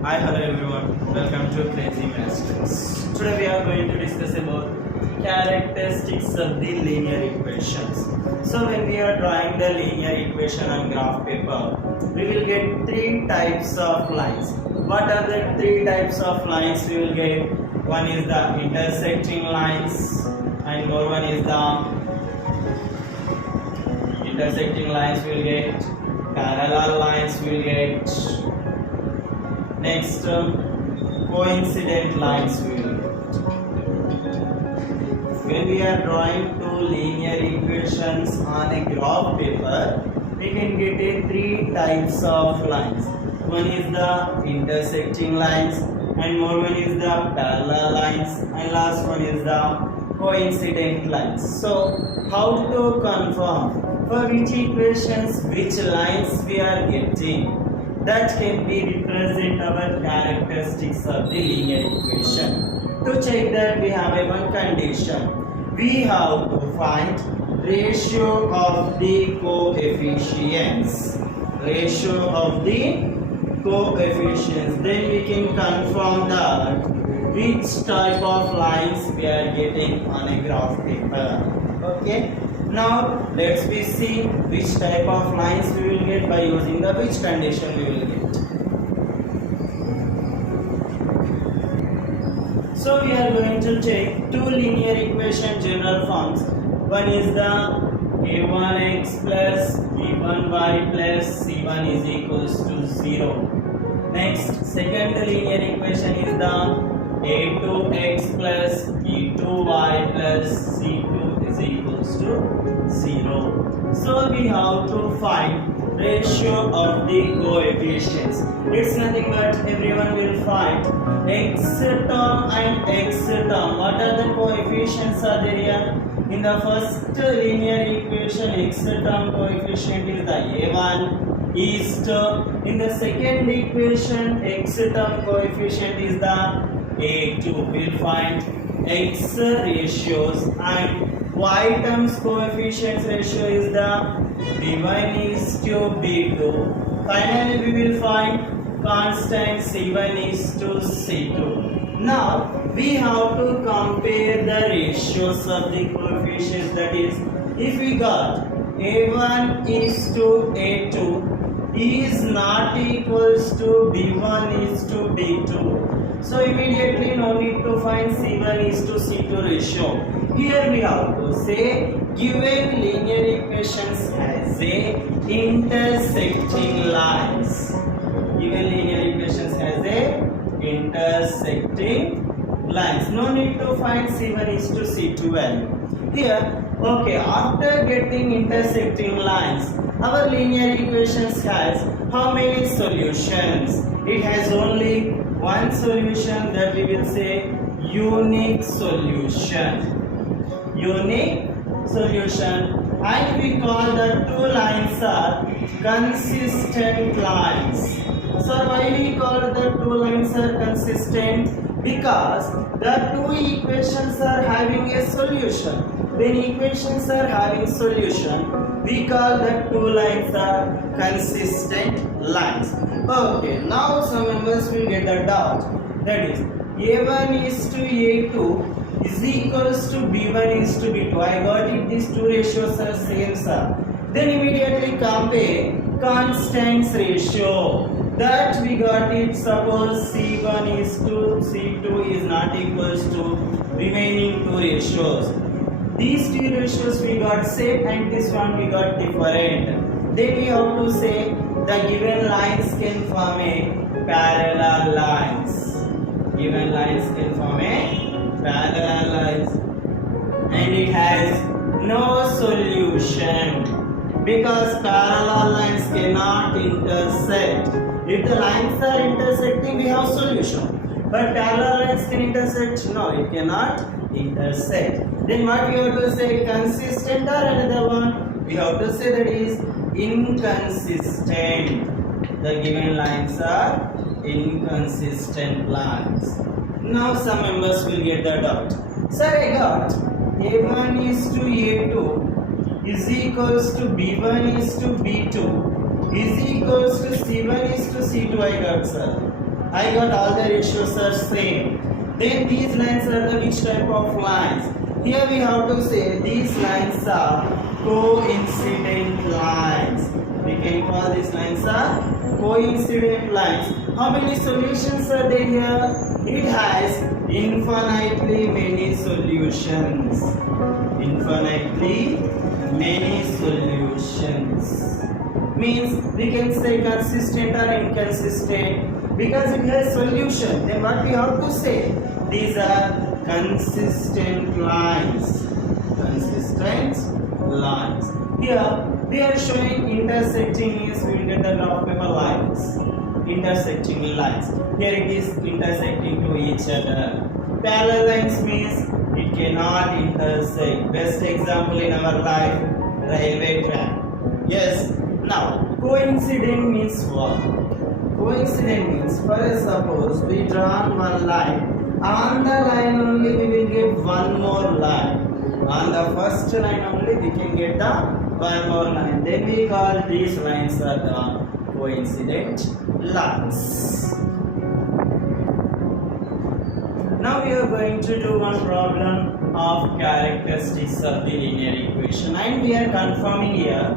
Hi, hello everyone. Welcome to Crazy Masters. Today we are going to discuss about characteristics of the linear equations. So when we are drawing the linear equation on graph paper, we will get three types of lines. What are the three types of lines we will get? One is the intersecting lines, and more one is the intersecting lines we will get, parallel lines we will get. Next, coincident lines we will get. When we are drawing two linear equations on a graph paper, we can get three types of lines. One is the intersecting lines, and more one is the parallel lines, and last one is the coincident lines. So, how to confirm for which equations which lines we are getting? That can be represent our characteristics of the linear equation. To check that, we have a one condition. We have to find ratio of the coefficients. Ratio of the coefficients. Then we can confirm that which type of lines we are getting on a graph paper. Okay. Now let's see which type of lines we will get by using the which condition we will get. So we are going to take two linear equation general forms. One is the a1x plus b1y plus c1 is equals to 0. Next, second linear equation is the a2x plus b2y plus c2 is equals to 0. So we have to find ratio of the coefficients. It's nothing but everyone will find x term and x term. What are the coefficients are there here? In the first linear equation, x term coefficient is the a1 is in the second equation, x term coefficient is the a2. We'll find x ratios, and y terms coefficients ratio is the b1 is to b2. Finally, we will find constant c1 is to c2. Now we have to compare the ratios of the coefficients. That is, if we got a1 is to a2 is not equals to b1 is to b2. So immediately no need to find c1 is to c2 ratio. Here we have to say given linear equations has a intersecting lines. Given linear equations has a intersecting lines. No need to find c1 is to c2 value. Here, okay, after getting intersecting lines, our linear equations has how many solutions? It has only one solution, that we will say unique solution. Unique solution, and we call the two lines are consistent lines. So why we call the two lines are consistent? Because the two equations are having a solution. When equations are having solution, we call the two lines are consistent lines. Okay, now some members will get the doubt. That is, a1 is to a2 is equals to b1 is to b2. I got it, these two ratios are same, sir. Then immediately compare constants ratio. That we got it, suppose c1 is to c2 is not equals to remaining two ratios. These two ratios we got same and this one we got different. Then we have to say the given lines can form a parallel lines. Given lines can form a parallel lines, and it has no solution because parallel lines cannot intersect. If the lines are intersecting, we have solution, but parallel lines can intersect? No, it cannot intersect. Then what we have to say, consistent, or another one we have to say that is inconsistent. The given lines are inconsistent lines. Now some members will get the doubt. Sir, I got a1 is to a2 is equals to b1 is to b2 is equals to c1 is to c2. I got, sir. I got all the ratios are same. Then these lines are the which type of lines? Here we have to say these lines are coincident lines. We can call these lines are coincident lines. How many solutions are there here? It has infinitely many solutions. Infinitely many solutions. Means we can say consistent or inconsistent because it has solution. Then what we have to say? These are consistent lines. Consistent lines. Here we are showing intersecting is we will get the graph paper lines. Intersecting lines. Here it is intersecting to each other. Parallel lines means it cannot intersect. Best example in our life, railway track. Yes. Now, coincident means what? Coincident means, for suppose we draw one line. On the line only we will get one more line. On the first line only we can get the one more line. Then we call these lines are the coincident lines. Now we are going to do one problem of characteristics of the linear equation, and we are confirming here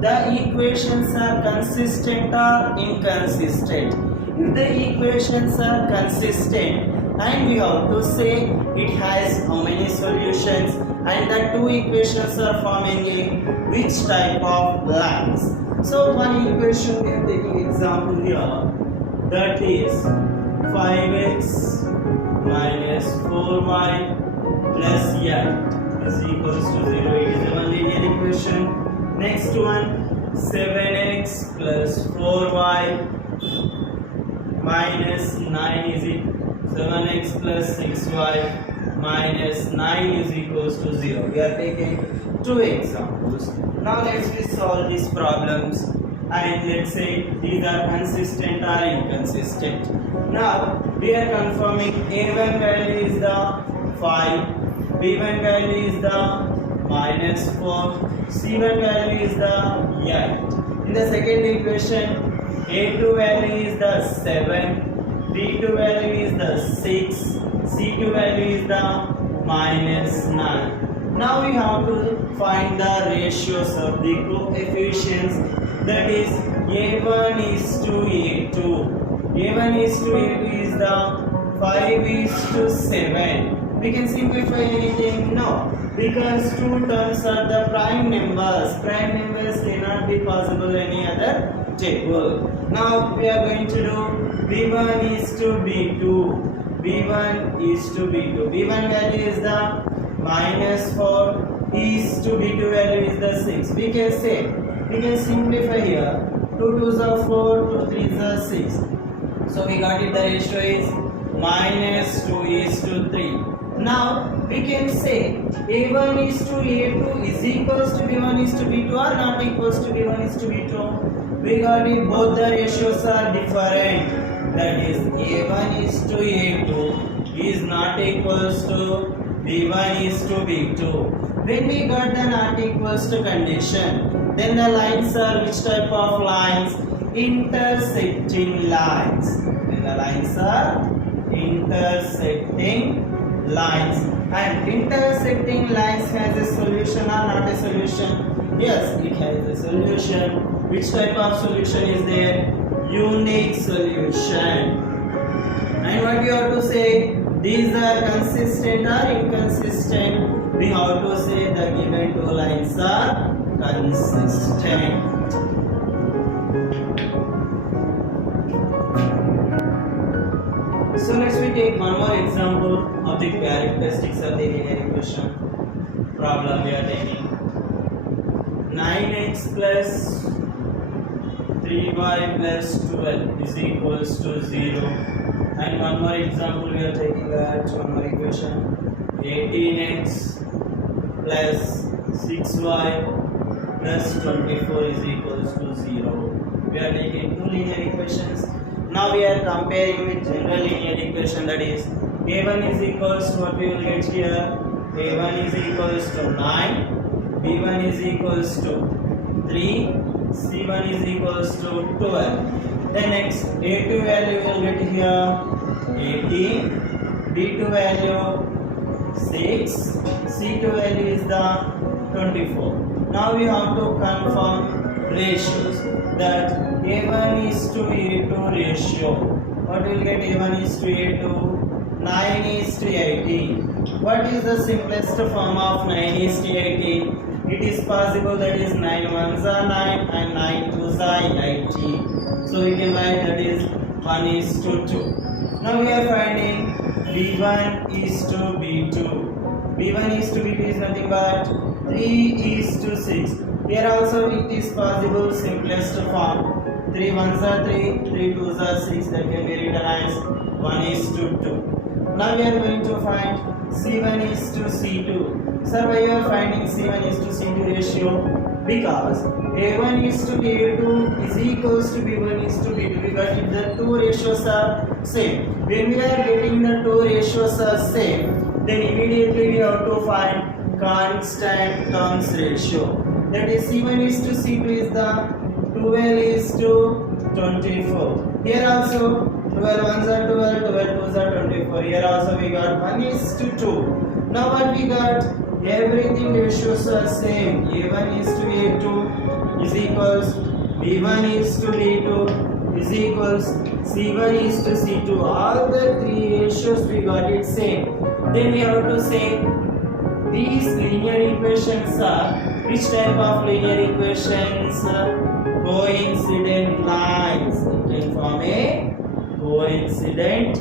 the equations are consistent or inconsistent. If the equations are consistent, and we have to say it has how many solutions, and the two equations are forming a which type of lines. So one equation we are taking example here, that is 5x minus 4y plus 8 is equals to 0. It is a one linear equation. Next one, 7x plus 4y minus 9 is equal 7x plus 6y minus 9 is equals to 0. We are taking two examples. Now let's solve these problems, and let's say these are consistent or inconsistent. Now we are confirming a1 value is the 5, b1 value is the minus 4, c1 value is the 8. In the second equation, a2 value is the 7, b2 value is the 6, c2 value is the minus 9. Now we have to find the ratios of the coefficients, that is a1 is to a2. a1 is to a2 is the 5 is to 7. We can simplify anything? No, because two terms are the prime numbers. Prime numbers cannot be possible any other table. Now we are going to do b1 is to b2. b1 is to b2. b1 value is the minus 4, is to b2 value is the 6. We can say, we can simplify here. 2 2s are 4, 2 3s are 6. So we got it, the ratio is minus 2 is to 3. Now we can say a1 is to a2 is equals to b1 is to b2 or not equals to b1 is to b2. We got it, both the ratios are different. That is a1 is to a2 is not equals to b1 is to b2. When we got the not equals to condition, then the lines are which type of lines? Intersecting lines. Then the lines are intersecting lines. And intersecting lines has a solution or not a solution? Yes, it has a solution. Which type of solution is there? Unique solution. And what we have to say? These are consistent or inconsistent? We have to say the given two lines are consistent. So let's we take one more example of the characteristics of the linear equation problem we are taking. 9x plus 3y plus 12 is equals to 0. And one more example we are taking that one more equation. 18x plus 6y plus 24 is equals to 0. We are taking two linear equations. Now we are comparing with general linear equation, that is a1 is equals to what we will get here. a1 is equals to 9, b1 is equals to 3, c1 is equals to 12. Then next A2 value you will get here 18, B2 value 6, C2 value is the 24. Now we have to confirm ratios that A1 is to A2 ratio. What will get A1 is to A2? 9 is to 18. What is the simplest form of 9 is to 18? It is possible that is 9 ones are 9 and 9 twos are 18. So we can write that is 1 is to 2. Now we are finding B1 is to B2. B1 is to B2 is nothing but 3 is to 6. Here also it is possible simplest form. 3 ones are 3, 3 twos are 6, that can be written as 1 is to 2. Now we are going to find C1 is to C2. Sir, why you are finding C1 is to C2 ratio? Because A1 is to A2 is equals to B1 is to B2, because if the two ratios are same. When we are getting the two ratios are same, then immediately we have to find constant terms ratio. That is C1 is to C2 is the 12 is to 24. Here also 12 ones are 12, 12 twos are 24. Here also we got 1 is to 2. Now what we got? Everything ratios are same. A1 is to A2 is equals B1 is to B2 is equals C1 is to C2. All the three ratios we got it same. Then we have to say these linear equations are which type of linear equations? Coincident lines. It can form a coincident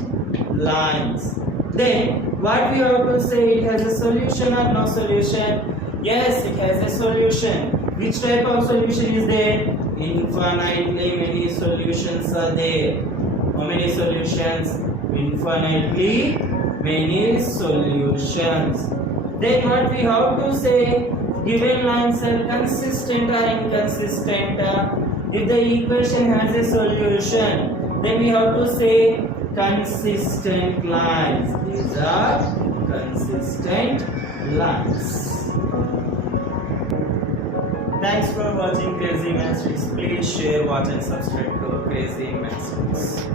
lines. Then what we have to say, it has a solution or no solution? Yes, it has a solution. Which type of solution is there? Infinitely many solutions are there. How many solutions? Infinitely many solutions. Then what we have to say, given lines are consistent or inconsistent. If the equation has a solution, then we have to say consistent lines. These are consistent lines. Thanks for watching Crazy Maths Tricks. Please share, watch and subscribe to Crazy Maths Tricks.